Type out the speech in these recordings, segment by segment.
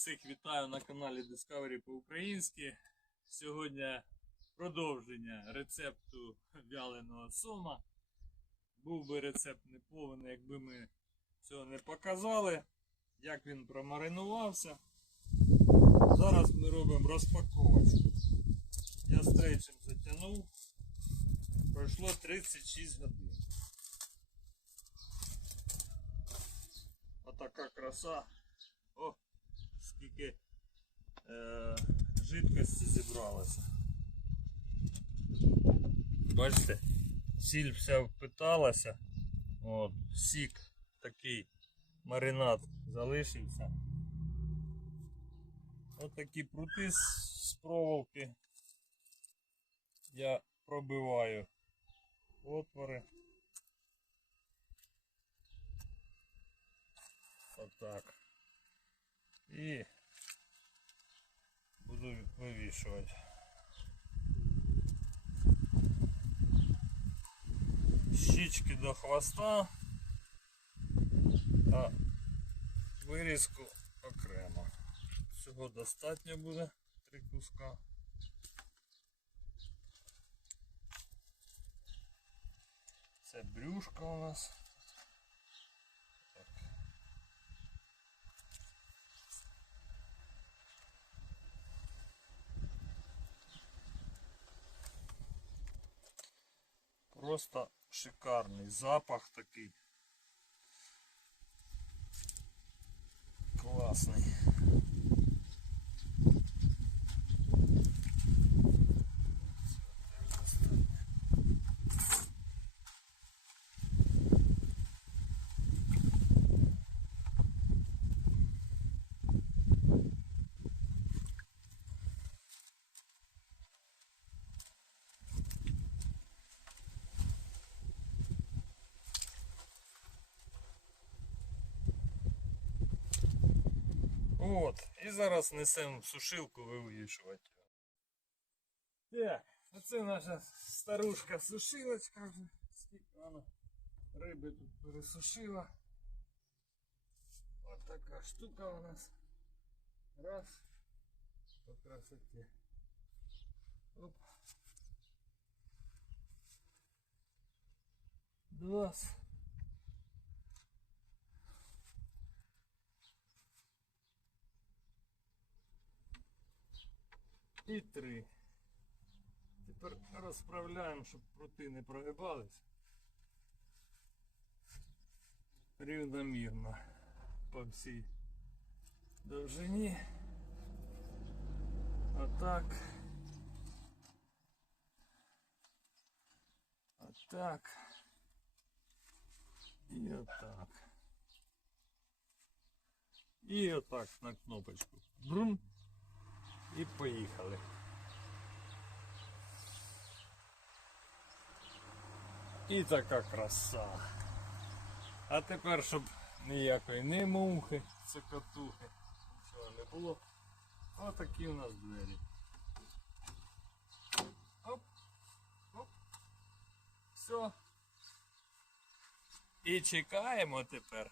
Всіх вітаю на каналі Discovery по-українськи. Сьогодні продовження рецепту вяленого сома. Був би рецепт неповний, якби ми цього не показали, як він промаринувався. Зараз ми робимо розпаковочку. Я стрейчем затягнув. Пройшло 36 годин. Отака краса. О, скільки е, жидкості зібралося. Бачите, сіль вся впиталася. От, сік такий маринад залишився. От такі прути з, проволоки. Я пробиваю отвори. Отак. І вивішувати. Щічки до хвоста, а вирізку окремо. Всього достатньо буде три куска. Це брюшка у нас. Просто шикарний запах такий. Класний. От, і зараз несемо в сушилку вивішувати. Так, оце наша старушка сушилочка вже. Скільки вона риби тут пересушила. От така штука у нас. Раз. По красоті. Оп. Два. І три. Тепер розправляємо, щоб прути не прогибались. Рівномірно по всій довжині. Отак. Отак. І отак. І отак на кнопочку. Брум. І поїхали. І така краса. А тепер, щоб ніякої не мухи, цокотухи, нічого не було. Отакі у нас двері. Оп, оп. Все. І чекаємо тепер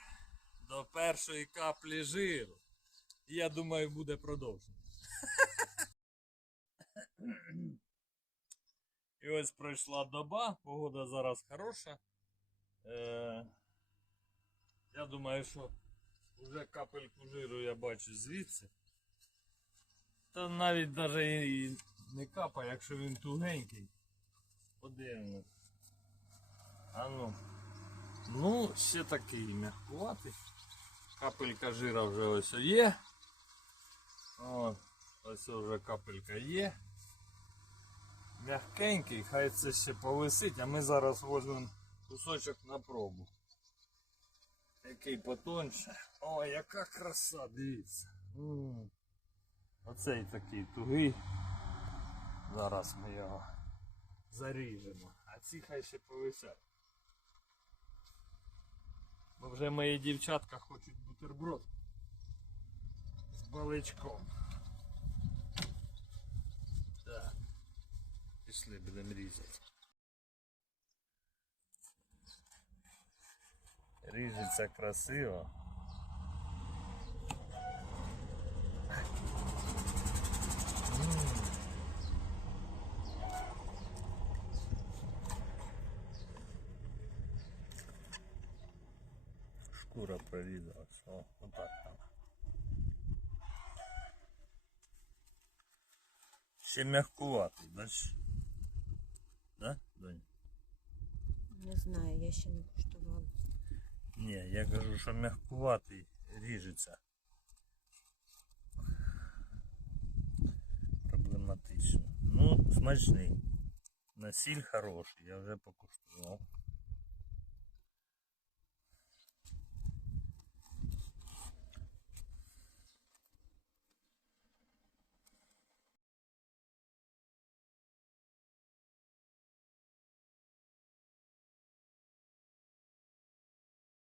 до першої каплі жиру. Я думаю, буде продовження. І ось пройшла доба, погода зараз хороша. Е, я думаю, що вже капельку жиру я бачу звідси. Та навіть навіть і не капає, якщо він тугенький. Подивимось. А ну. Ну, ще такий м'якуватий. Капелька жира вже ось є. От, ось вже капелька є. Мягкенький, хай це ще повисить, а ми зараз возьмемо кусочок на пробу. Який потоньше. О, яка краса, дивіться. Оцей такий тугий. Зараз ми його заріжемо. А ці хай ще повисять. Бо вже мої дівчатка хочуть бутерброд з баличком. пішли, будемо різати. Ріжеться красиво. Шкура прорізалась, о, так там. Ще мягкуватий, бачиш? Да, Донь? Не знаю, я ще не куштувала. Ні, я кажу, що мягковатый ріжеться. Проблематично. Ну, смачний. На сіль хороший, я вже покуштував.